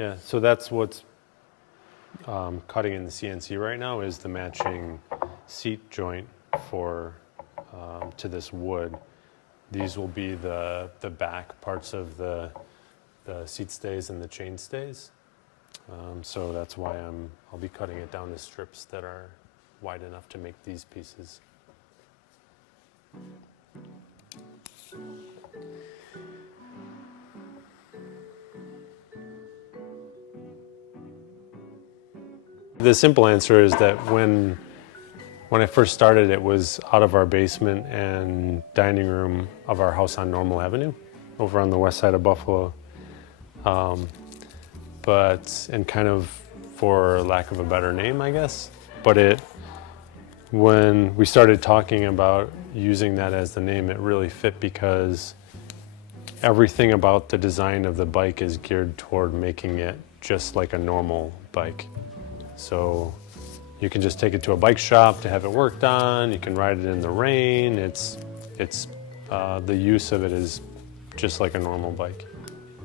Yeah, so that's what's cutting in the CNC right now is the matching seat joint for to this wood. These will be the back parts of the seat stays and the chain stays. So that's why I'll be cutting it down to strips that are wide enough to make these pieces. The simple answer is that when I first started, it was out of our basement and dining room of our house on Normal Avenue, over on the west side of Buffalo. And kind of for lack of a better name, I guess. But when we started talking about using that as the name, it really fit because everything about the design of the bike is geared toward making it just like a normal bike. So you can just take it to a bike shop to have it worked on. You can ride it in the rain. The use of it is just like a normal bike.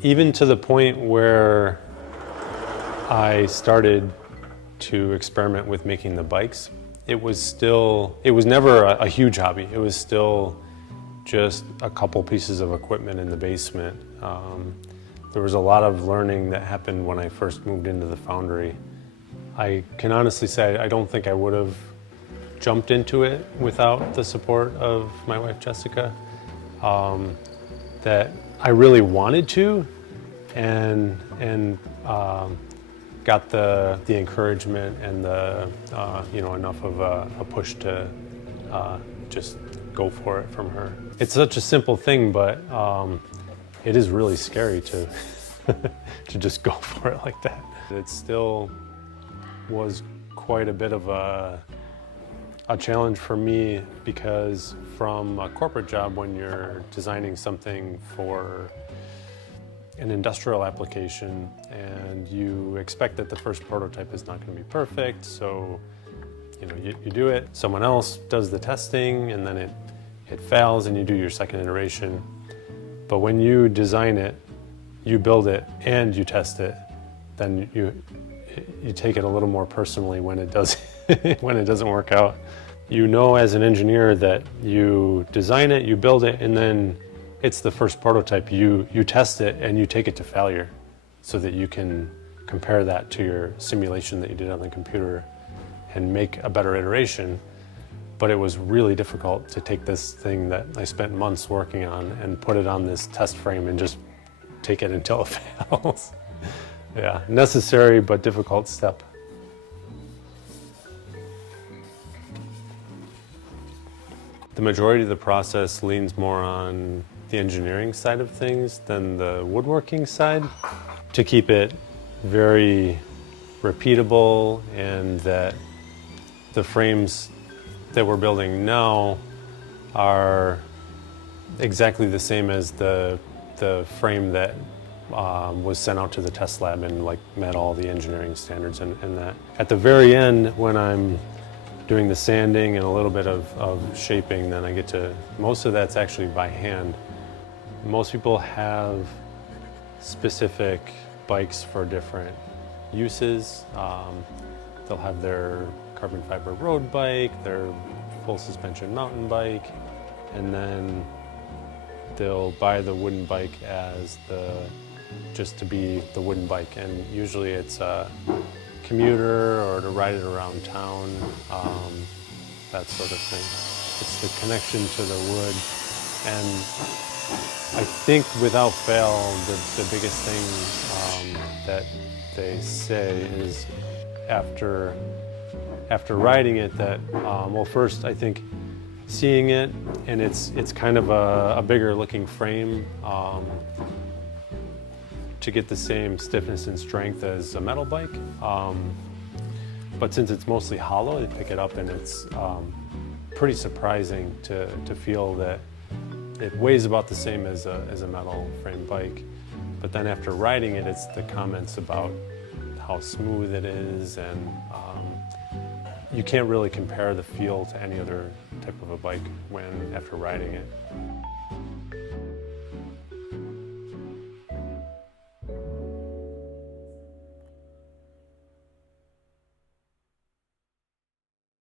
Even to the point where I started to experiment with making the bikes, it was never a huge hobby. It was still just a couple pieces of equipment in the basement. There was a lot of learning that happened when I first moved into the foundry. I can honestly say I don't think I would have jumped into it without the support of my wife Jessica. That I really wanted to, and got the encouragement and the enough of a push to just go for it from her. It's such a simple thing, but it is really scary to to just go for it like that. It still was quite a bit of a challenge for me, because from a corporate job, when you're designing something for an industrial application and you expect that the first prototype is not going to be perfect, so you do it, someone else does the testing, and then it fails and you do your second iteration. But when you design it, you build it and you test it, then you take it a little more personally when it does when it doesn't work out. You know, as an engineer, that you design it, you build it, and then it's the first prototype. You test it and you take it to failure so that you can compare that to your simulation that you did on the computer and make a better iteration. But it was really difficult to take this thing that I spent months working on and put it on this test frame and just take it until it fails. Yeah, necessary but difficult step. The majority of the process leans more on the engineering side of things than the woodworking side, to keep it very repeatable, and that the frames that we're building now are exactly the same as the frame that was sent out to the test lab and met all the engineering standards and that. At the very end, when I'm doing the sanding and a little bit of shaping, then I get to, most of that's actually by hand. Most people have specific bikes for different uses. They'll have their carbon fiber road bike, their full suspension mountain bike, and then they'll buy the wooden bike as just to be the wooden bike, and usually it's a commuter or to ride it around town, that sort of thing. It's the connection to the wood, and I think without fail the biggest thing that they say is after riding it that, well, first I think seeing it, and it's kind of a bigger looking frame, to get the same stiffness and strength as a metal bike. But since it's mostly hollow, you pick it up and it's pretty surprising to feel that it weighs about the same as a metal frame bike. But then after riding it, it's the comments about how smooth it is, and you can't really compare the feel to any other type of a bike after riding it.